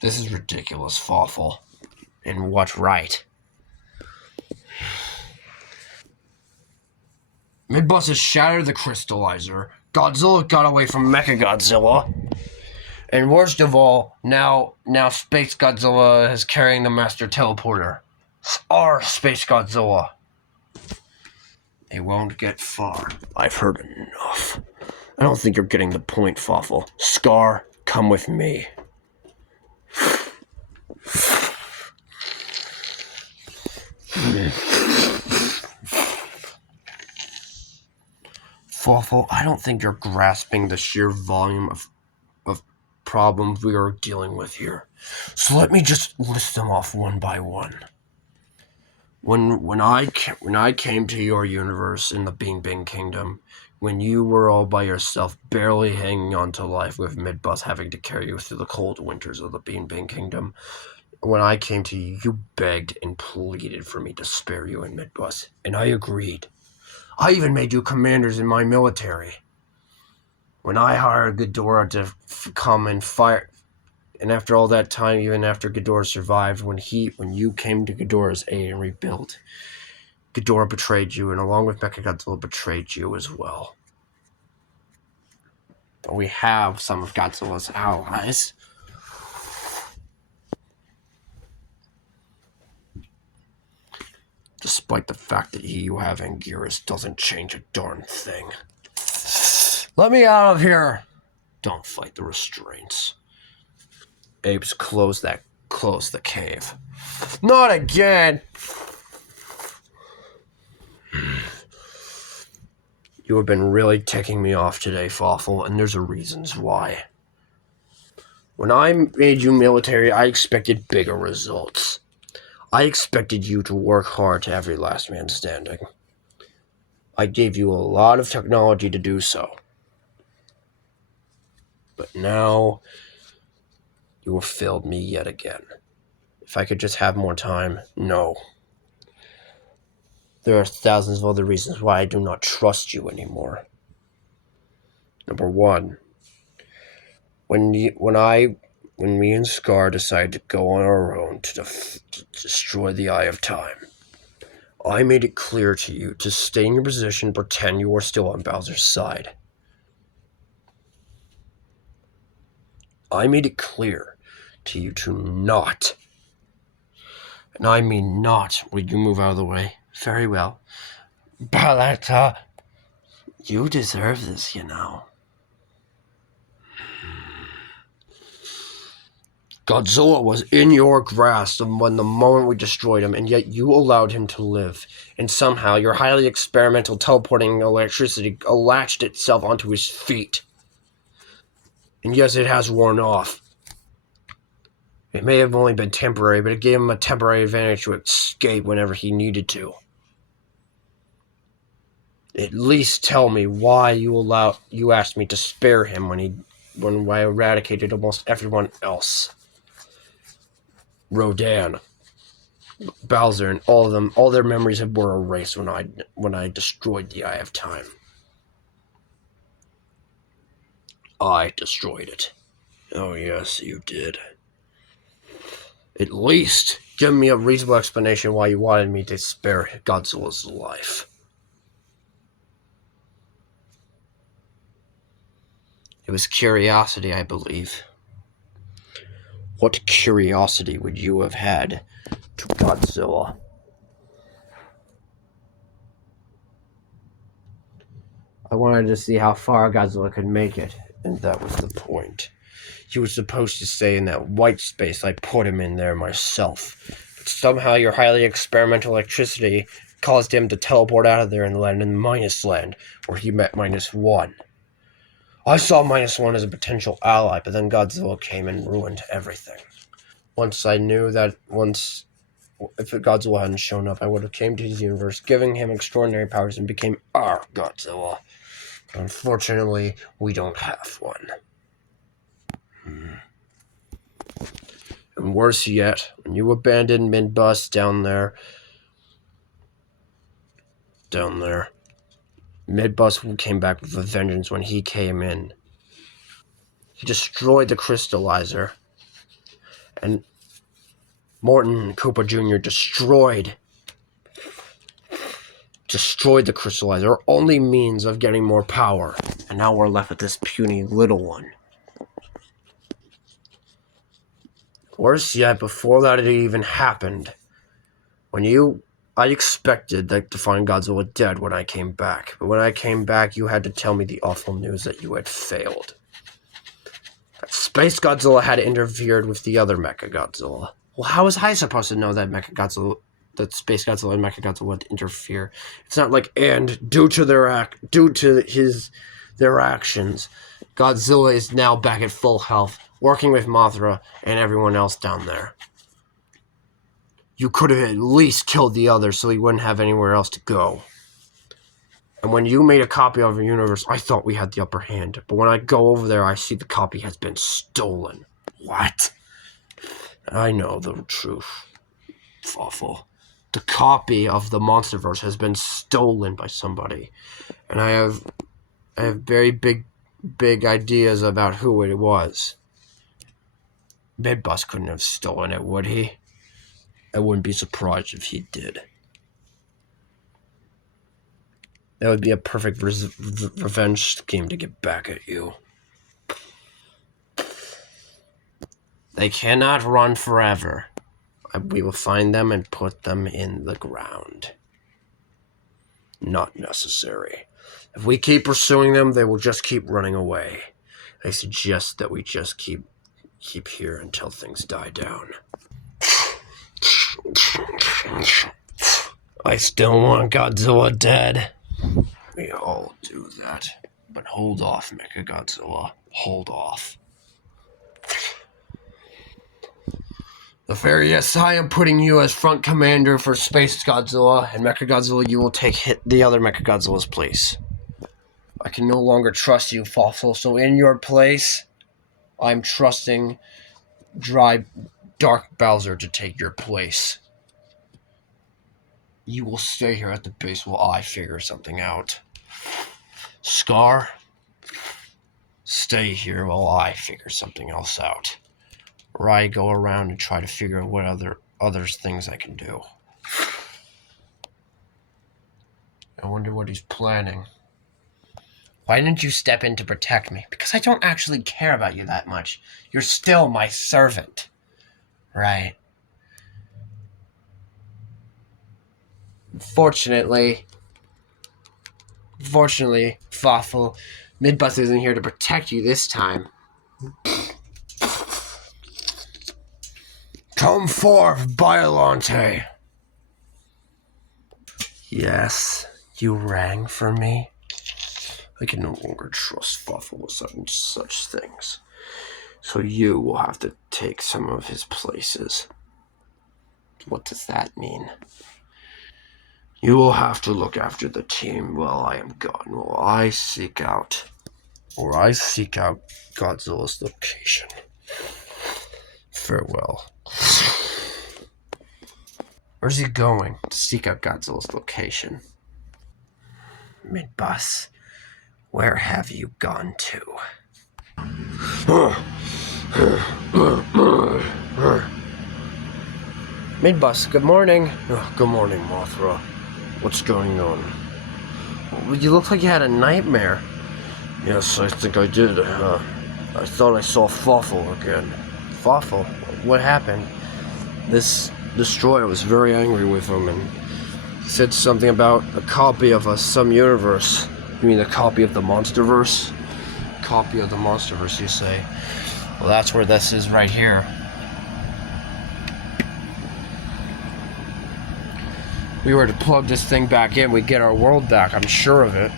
This is ridiculous, Fawful. And what's right? Midbus has shattered the crystallizer. Godzilla got away from Mechagodzilla. And worst of all, now Space Godzilla is carrying the Master Teleporter. Our Space Godzilla. They won't get far. I've heard enough. I don't think you're getting the point, Fawful. Scar, come with me. Fawful, I don't think you're grasping the sheer volume of problems we are dealing with here. So let me just list them off one by one. When I came to your universe in the Bean Bing Kingdom, when you were all by yourself, barely hanging on to life, with Midbus having to carry you through the cold winters of the Bean Bing Kingdom, when I came to you, you begged and pleaded for me to spare you and Midbus, and I agreed. I even made you commanders in my military. When I hired Ghidorah to come and fight, and after all that time, even after Ghidorah survived, when you came to Ghidorah's aid and rebuilt, Ghidorah betrayed you, and along with Mechagodzilla betrayed you as well. But we have some of Godzilla's allies. Despite the fact that you have Anguirus doesn't change a darn thing. Let me out of here! Don't fight the restraints. Apes, close the cave. Not again! You have been really ticking me off today, Fawful, and there's a reasons why. When I made you military, I expected bigger results. I expected you to work hard to every last man standing. I gave you a lot of technology to do so. But now, you have failed me yet again. If I could just have more time, no. There are thousands of other reasons why I do not trust you anymore. Number one, when me and Scar decided to go on our own to destroy the Eye of Time, I made it clear to you to stay in your position and pretend you are still on Bowser's side. I made it clear to you to not, and I mean not, will you move out of the way? Very well. But, you deserve this, you know. Godzilla was in your grasp when the moment we destroyed him, and yet you allowed him to live. And somehow your highly experimental teleporting electricity latched itself onto his feet. And yes, it has worn off. It may have only been temporary, but it gave him a temporary advantage to escape whenever he needed to. At least tell me why you asked me to spare him when I eradicated almost everyone else. Rodan, Bowser, and all of them, all their memories were erased when I destroyed the Eye of Time. I destroyed it. Oh yes, you did. At least give me a reasonable explanation why you wanted me to spare Godzilla's life. It was curiosity, I believe. What curiosity would you have had to Godzilla? I wanted to see how far Godzilla could make it, and that was the point. He was supposed to stay in that white space. I put him in there myself. But somehow your highly experimental electricity caused him to teleport out of there and land in Minus Land, where he met -1. I saw -1 as a potential ally, but then Godzilla came and ruined everything. I knew that if Godzilla hadn't shown up, I would have came to his universe, giving him extraordinary powers, and became our Godzilla. But unfortunately, we don't have one. And worse yet, when you abandoned Midbus down there, Midbus came back with a vengeance when he came in. He destroyed the crystallizer. And Morton Cooper Jr. destroyed the crystallizer, our only means of getting more power. And now we're left with this puny little one. Worse yet, before that had even happened, I expected to find Godzilla dead when I came back. But when I came back, you had to tell me the awful news that you had failed. That Space Godzilla had interfered with the other Mechagodzilla. Well, how was I supposed to know that Space Godzilla and Mechagodzilla would interfere? It's not like, and due to their actions, Godzilla is now back at full health, working with Mothra and everyone else down there. You could have at least killed the others so he wouldn't have anywhere else to go. And when you made a copy of our universe, I thought we had the upper hand. But when I go over there, I see the copy has been stolen. What? I know the truth. Awful. The copy of the Monsterverse has been stolen by somebody. And I have very big ideas about who it was. Midbus couldn't have stolen it, would he? I wouldn't be surprised if he did. That would be a perfect revenge scheme to get back at you. They cannot run forever. We will find them and put them in the ground. Not necessary. If we keep pursuing them, they will just keep running away. I suggest that we just keep here until things die down. I still want Godzilla dead. We all do that. But hold off, Mechagodzilla. Hold off. Yes, I am putting you as front commander for Space Godzilla, and Mechagodzilla, you will take the other Mechagodzilla's place. I can no longer trust you, Fossil, so in your place, I'm trusting Dark Bowser to take your place. You will stay here at the base while I figure something out. Scar, stay here while I figure something else out. Or I go around and try to figure out what other things I can do. I wonder what he's planning. Why didn't you step in to protect me? Because I don't actually care about you that much. You're still my servant. Right. Fortunately, Fawful, Midbus isn't here to protect you this time. Come forth, Biollante. Yes, you rang for me? I can no longer trust Fawful with such things. So you will have to take some of his places. What does that mean? You will have to look after the team while I am gone, while I seek out Godzilla's location. Farewell. Where's he going to seek out Godzilla's location? Midbus, where have you gone to? Midbus, good morning. Good morning, Mothra. What's going on? Well, you look like you had a nightmare. Yes, I think I did. I thought I saw Fawful again. Fawful? What happened? This destroyer was very angry with him and said something about a copy of some universe. You mean a copy of the Monsterverse? Copy of the Monsterverse, you say? Well, that's where this is right here. We were to plug this thing back in, we'd get our world back, I'm sure of it.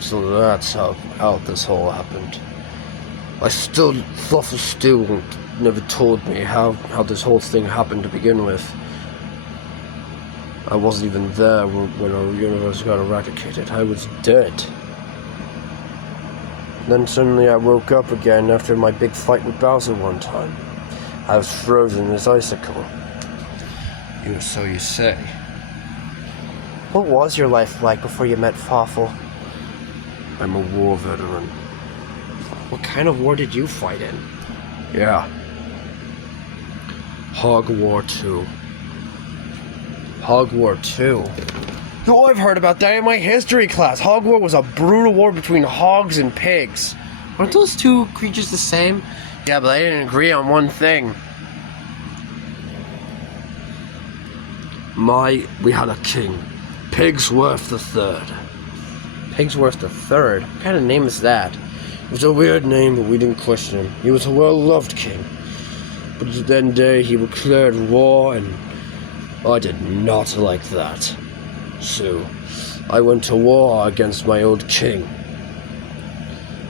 So that's how this whole happened. Fluffy still never told me how this whole thing happened to begin with. I wasn't even there when our universe got eradicated. I was dead. Then suddenly I woke up again after my big fight with Bowser one time. I was frozen as icicle. So you say. What was your life like before you met Fawful? I'm a war veteran. What kind of war did you fight in? Yeah. Hogwarts 2. Hogwarts 2. Oh, I've heard about that in my history class. Hogwarts was a brutal war between hogs and pigs. Aren't those two creatures the same? Yeah, but they didn't agree on one thing. We had a king, Pigsworth the Third. Pigsworth the Third? What kind of name is that? It was a weird name, but we didn't question him. He was a well-loved king. But then day he declared war, and I did not like that. So, I went to war against my old king.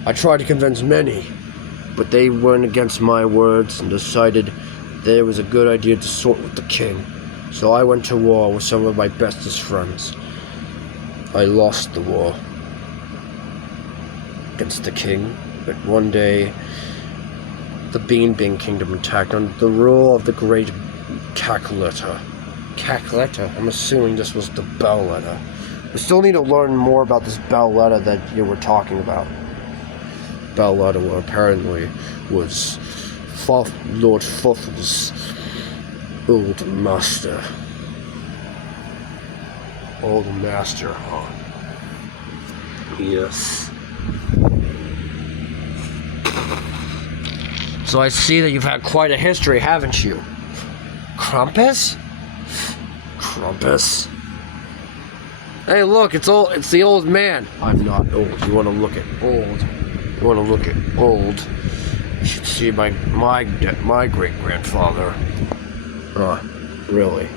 I tried to convince many, but they went against my words and decided that it was a good idea to sort with the king. So I went to war with some of my bestest friends. I lost the war against the king, but one day the Bean Kingdom attacked under the rule of the great Cackletta. Cackletta? I'm assuming this was the Belletta. We still need to learn more about this Belletta that you were talking about. Belletta apparently was Lord Fuffle's old master. Old master, huh? Yes. So I see that you've had quite a history, haven't you? Krampus? Krampus? Hey, look, it's the old man. I'm not old. You want to look at old? You want to look at old? You should see my great grandfather. Really?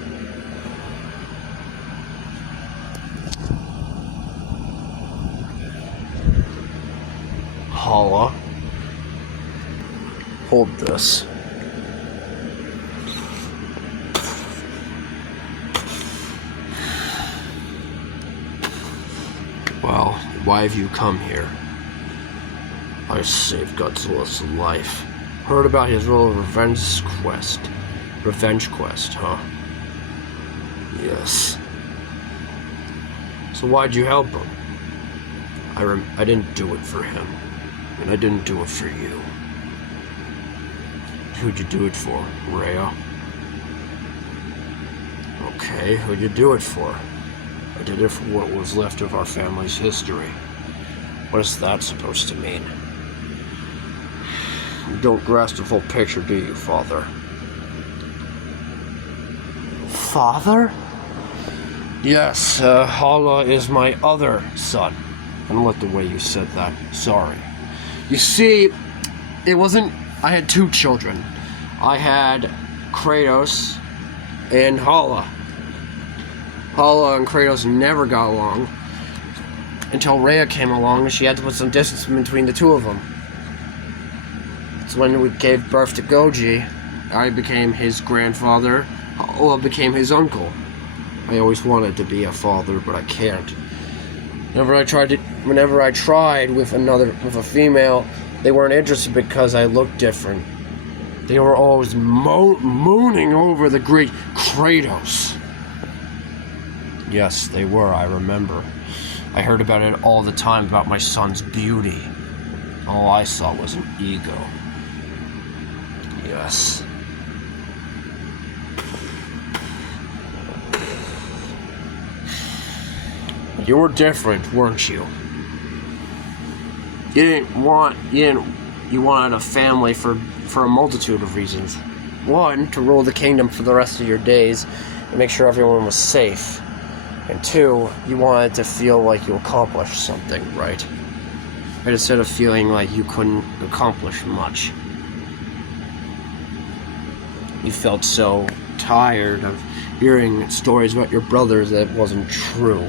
Hala. Hold this. Well, why have you come here? I saved Godzilla's life. Heard about his little revenge quest. Revenge quest, huh? Yes. So why'd you help him? I didn't do it for him. And I didn't do it for you. Who'd you do it for, Rhea? Okay, who'd you do it for? I did it for what was left of our family's history. What is that supposed to mean? You don't grasp the full picture, do you, Father? Father? Yes, Hala is my other son. I don't like the way you said that. Sorry. You see, it wasn't... I had two children. I had Kratos and Hala. Hala and Kratos never got along until Rhea came along and she had to put some distance between the two of them. It's when we gave birth to Goji. I became his grandfather. Hala became his uncle. I always wanted to be a father, but I can't. Whenever I tried with a female, they weren't interested because I looked different. They were always mooning over the great Kratos. Yes, they were, I remember. I heard about it all the time, about my son's beauty. All I saw was an ego. Yes. You were different, weren't you? You wanted a family for a multitude of reasons. One, to rule the kingdom for the rest of your days and make sure everyone was safe. And two, you wanted to feel like you accomplished something, right? Right, instead of feeling like you couldn't accomplish much. You felt so tired of hearing stories about your brothers that wasn't true.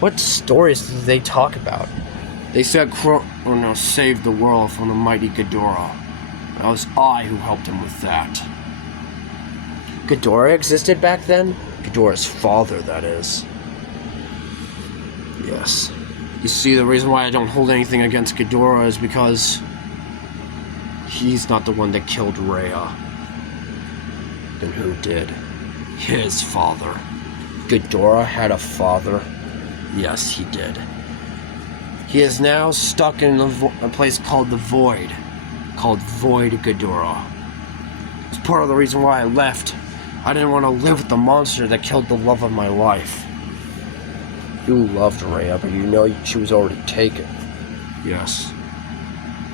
What stories did they talk about? They said Kronos saved the world from the mighty Ghidorah. It was I who helped him with that. Ghidorah existed back then? Ghidorah's father, that is. Yes. You see, the reason why I don't hold anything against Ghidorah is because he's not the one that killed Rhea. Then who did? His father. Ghidorah had a father? Yes, he did. He is now stuck in a place called the Void. called Void Ghidorah. It's part of the reason why I left. I didn't want to live with the monster that killed the love of my life. You loved Rhea, but you know she was already taken. Yes.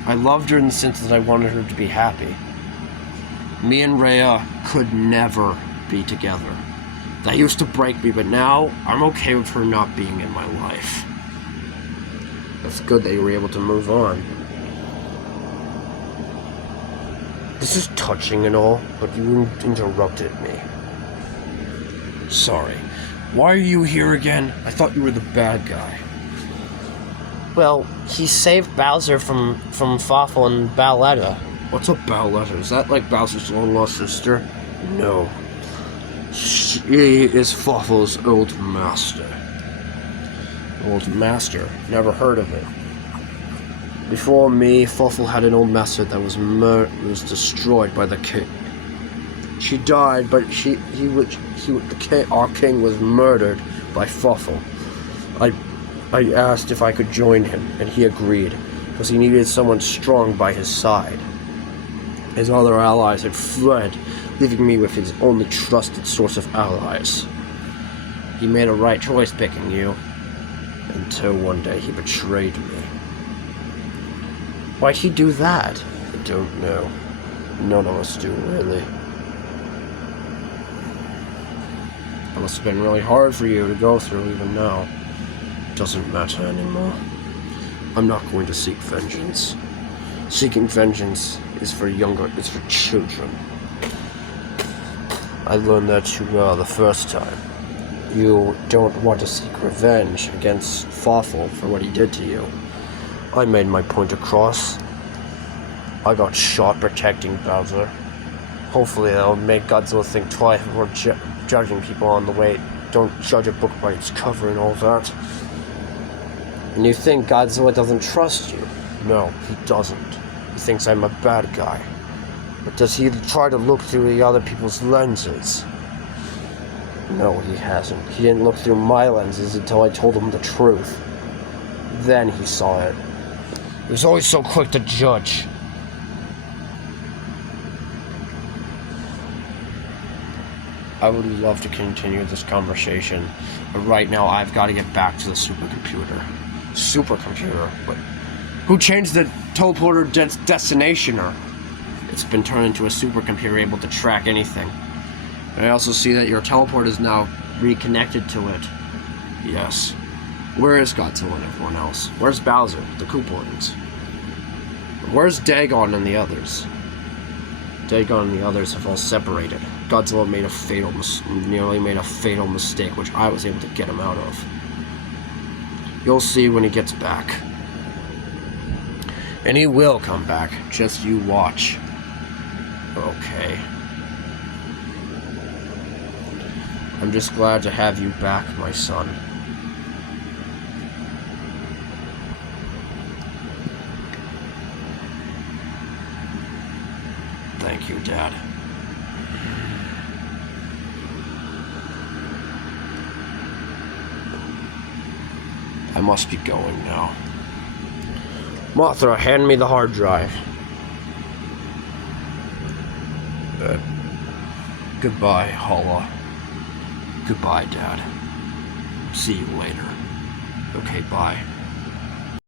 I loved her in the sense that I wanted her to be happy. Me and Rhea could never be together. That used to break me, but now I'm okay with her not being in my life. It's good that you were able to move on. This is touching and all, but you interrupted me. Sorry. Why are you here again? I thought you were the bad guy. Well, he saved Bowser from Fawful and Bowletta. What's a Bowletta? Is that like Bowser's long-lost sister? No. She is Fawful's old master. Old master? Never heard of it. Before me, Fawful had an old master that was destroyed by the king. She died, but our king was murdered by Fawful. I asked if I could join him, and he agreed, because he needed someone strong by his side. His other allies had fled, leaving me with his only trusted source of allies. He made a right choice picking you, until one day he betrayed me. Why'd he do that? I don't know. None of us do, really. It must have been really hard for you to go through even now. Doesn't matter anymore. I'm not going to seek vengeance. Seeking vengeance is for children. I learned that too well the first time. You don't want to seek revenge against Fawful for what he did to you. I made my point across. I got shot protecting Bowser. Hopefully that'll make Godzilla think twice before judging people on the way. Don't judge a book by its cover and all that. And you think Godzilla doesn't trust you? No, he doesn't. He thinks I'm a bad guy. But does he try to look through the other people's lenses? No, he hasn't. He didn't look through my lenses until I told him the truth. Then he saw it. He was always so quick to judge. I would love to continue this conversation, but right now I've got to get back to the supercomputer. Supercomputer? But who changed the teleporter destinationer? It's been turned into a supercomputer able to track anything. And I also see that your teleport is now reconnected to it. Yes. Where is Godzilla and everyone else? Where's Bowser, the Koopalings? Where's Dagon and the others? Dagon and the others have all separated. Godzilla nearly made a fatal mistake, which I was able to get him out of. You'll see when he gets back. And he will come back, just you watch. Okay. I'm just glad to have you back, my son. Thank you, Dad. I must be going now. Mothra, hand me the hard drive. Goodbye, Hala. Goodbye, Dad. See you later. Okay, bye.